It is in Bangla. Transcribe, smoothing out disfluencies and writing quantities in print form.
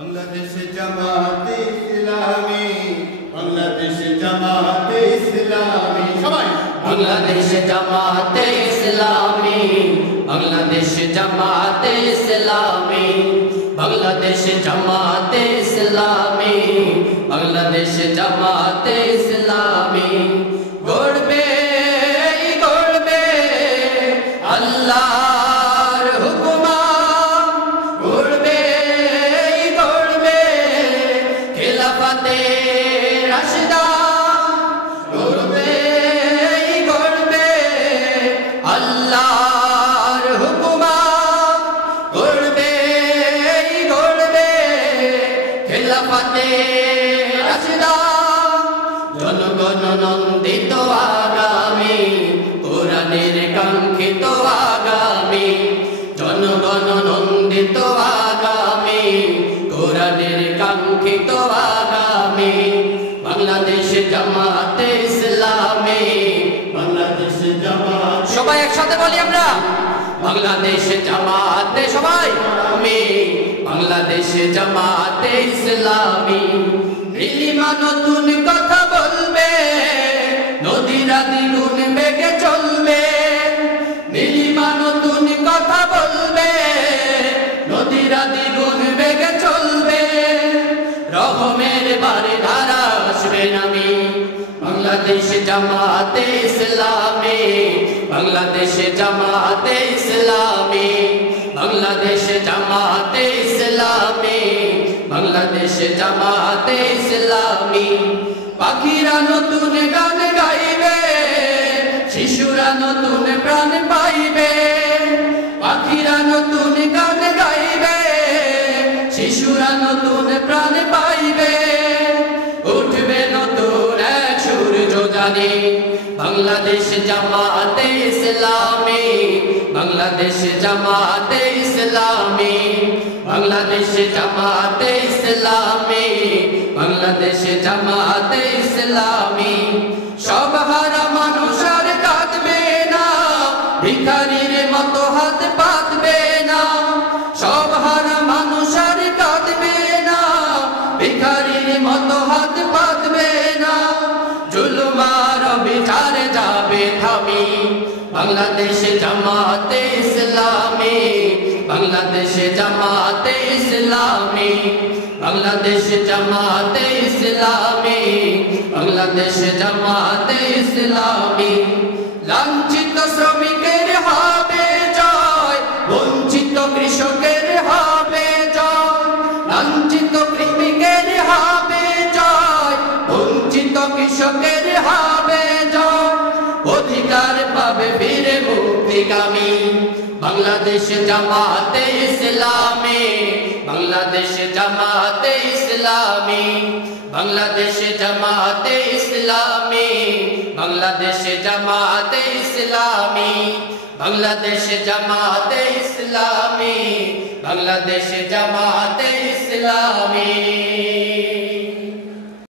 বাংলাদেশ জামাতে ইসলামী, বাংলাদেশ জামাতে ইসলামী, সবাই বাংলাদেশ জামাতে ইসলামী, বাংলাদেশ জামাতে ইসলামী, বাংলাদেশ জামাতে ইসলামী, বাংলাদেশ জামাতে ইসলামী গড়বে গড়বে আল্লাহর হুকুমা, গড়বে গড়বে খিলাফতে রাশিদা, গড়বে গড়বে আল্লাহর হুকুমা, গড়বে গড়বে খিলাফতে রাশিদা। জনগণ নন্দিত আগামী, কোরআনের কাঙ্ক্ষিত আগামী, জনগণ নন্দিত আগামী, কোরআনের কাঙ্ক্ষিত আগামী। বাংলাদেশ জামাতে ইসলামী, বাংলাদেশ জামাত, সবাই একসাথে বলি আমরা বাংলাদেশ জামাতে, সবাই আমি বাংলাদেশ জামাতে ইসলামী। নীলিমা নতুন কথা বলবে, নদীরা দ্বিগুণ বেগে চলবে, নীলিমা নতুন কথা বলবে, নদীরা দ্বিগুণ বেগে চলবে, রহমের বারে ধারা আসবে নামি। বাংলাদেশ জামাতে ইসলামী, বাংলাদেশ জামাতে ইসলামী, বাংলাদেশ জামাতে ইসলামী, বাংলাদেশ জামাতে ইসলামী। পাখিরা নতুন গান গাইবে, শিশুরা নতুন প্রাণ পাইবে, পাখিরা নতুন গান গাইবে, শিশুরা নতুন প্রাণ পাইবে, উঠবে নতুন এক সূর্য জানি। বাংলাদেশ জামাতে ইসলামী, বাংলাদেশ জামাতে ইসলামী, বাংলাদেশ জামাতে ইসলামী, বাংলাদেশ জামাতে ইসলামী। সব হারা মানুষ আর কাঁদবে না, ভিখারির মতো হাত পাতবে না, সব হারা মানুষ আর কাঁদবে না, ভিখারির মতো হাত পাতবে না, জুলুমার বিচার যাবে থামি। বাংলাদেশ জামাতে ইসলামী, বাংলাদেশ জামাতে ইসলামী, বাংলাদেশ জামাতে ইসলামী, বাংলাদেশ জামাতে ইসলামী। লাঞ্ছিত শ্রমিকের হবে জয়, বঞ্চিত কৃষকের হবে জয়, লাঞ্ছিত শ্রমিকের হবে জয়, বঞ্চিত কৃষকের হবে জয়, অধিকার পাবে বীরে মুক্তিগামী। বাংলাদেশ জামাতে ইসলামী, বাংলাদেশ জামাতে ইসলামী, বাংলাদেশ জামাতে ইসলামী, বাংলাদেশ জামাতে ইসলামী, বাংলাদেশ জামাতে ইসলামী, বাংলাদেশ জামাতে ইসলামী।